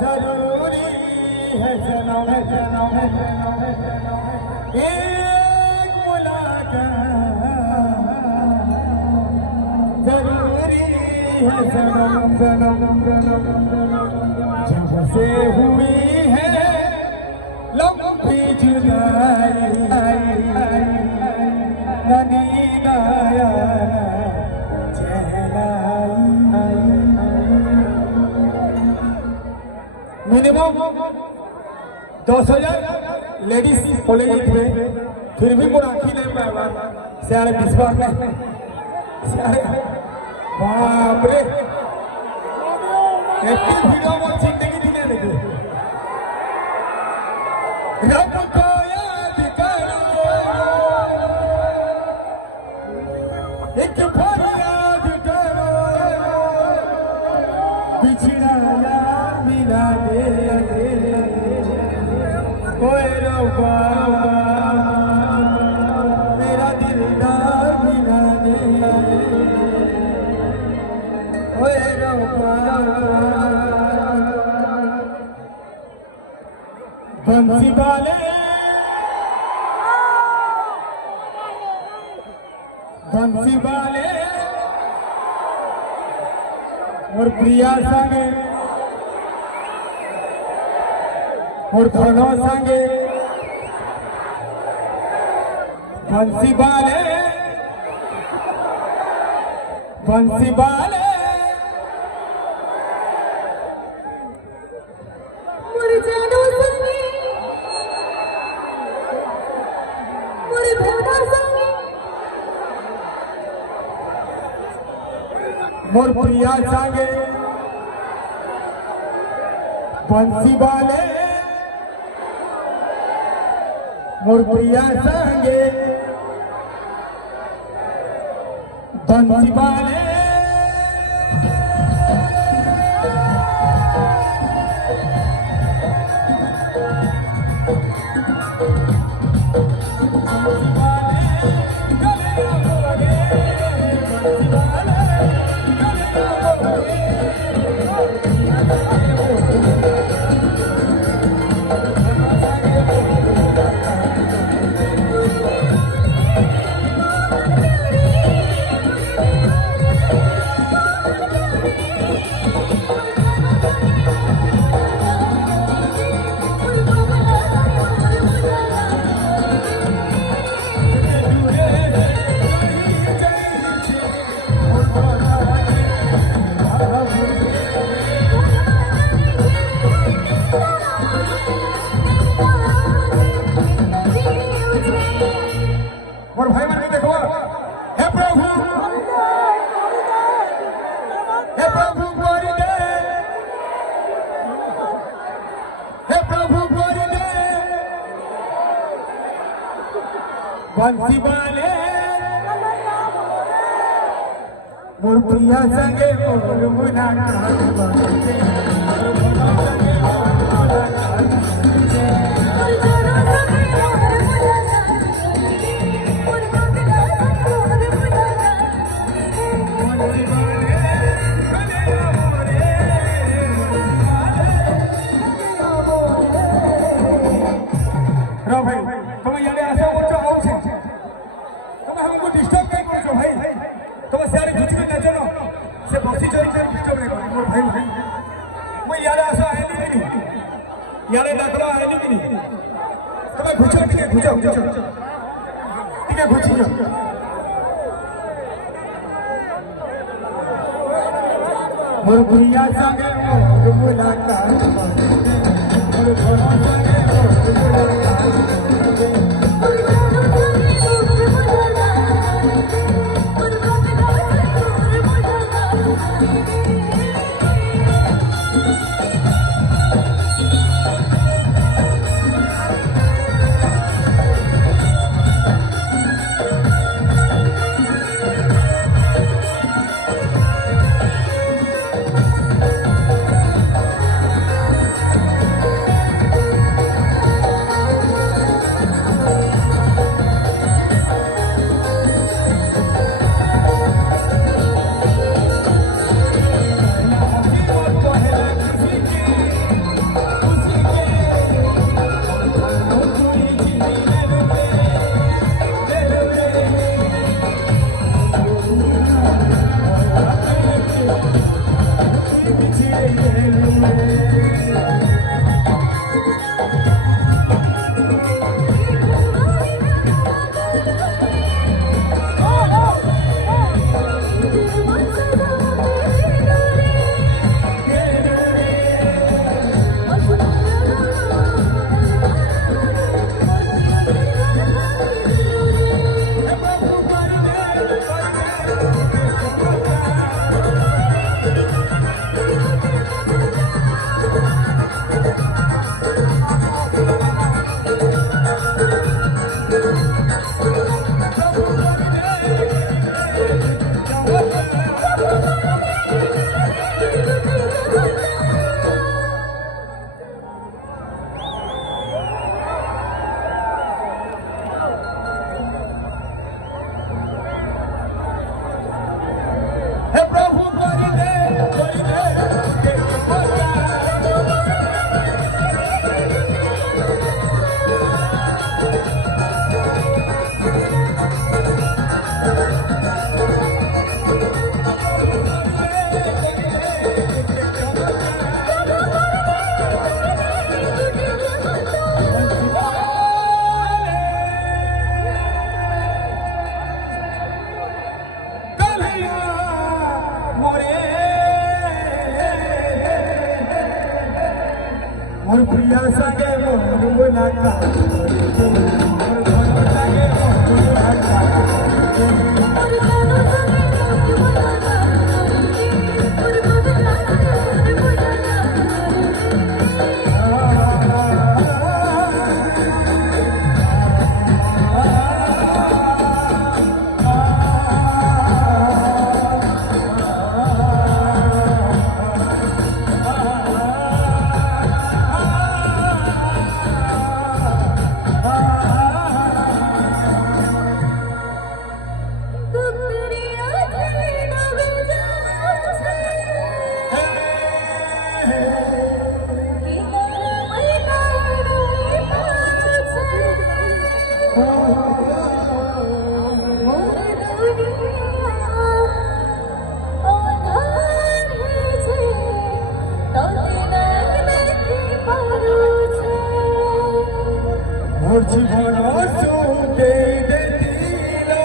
जरूरी है जन्म एक मुलाकात जरूरी है जब से हुई है लंबी जुदाई न नींद आया न चैन आई। मिनिमम 10,000 लेडीज कॉलेज में फिर भी मोर आखी नहीं पाएगा सारे विश्वास नहीं बाप रे एती वीडियो मोर जिंदगी दिने लगे रब को याद करो एक बार याद करो बिछड़ा यार मिला दे ओए रब्बा मेरा दिलदार मिला दे ओए रब्बा। बंसी वाले और प्रिया संगे और धनो संगे बंसी वाले मोर प्रिया संगे बंसी वाले मोर प्रिया संगे बंसी वाले और भाई मैंने देखो हे प्रभु glory दे हे प्रभु glory दे बंसी वाले मोर प्रिया संगे मोर मुलाकात यारे डाकरा है नहीं तुम्हें घुचो ठीक है घुची मोर प्रिया संगे मोर मुलाकात मोर घोड़ा संगे मोर मुलाकात मोर प्रिया संगे मोर मुलाकात मोर भोला संगे मोर मुलाकात मोर जीवन सुखे दिला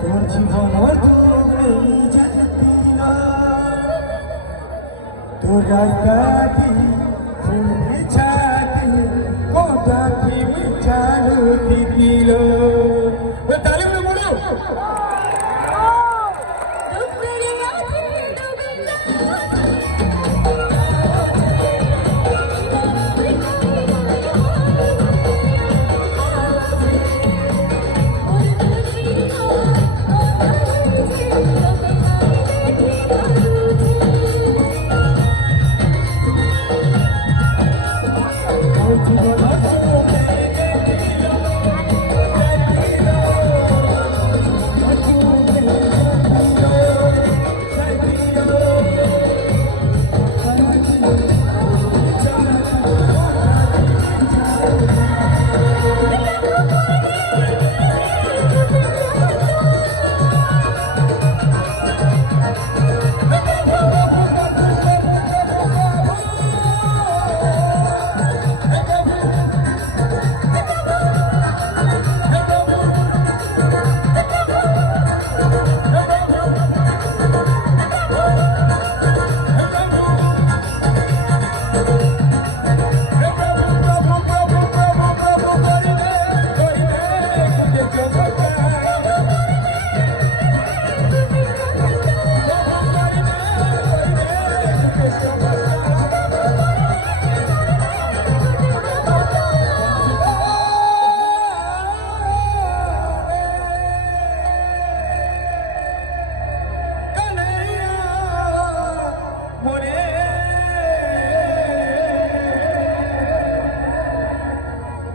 तोर जीवन तुमने जातीला तोरा काटी फूल बिछाती कोटा की बिछालू दिलो तालीम न बोलो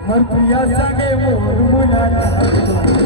मोर प्रिया संगे मोर मुलाकात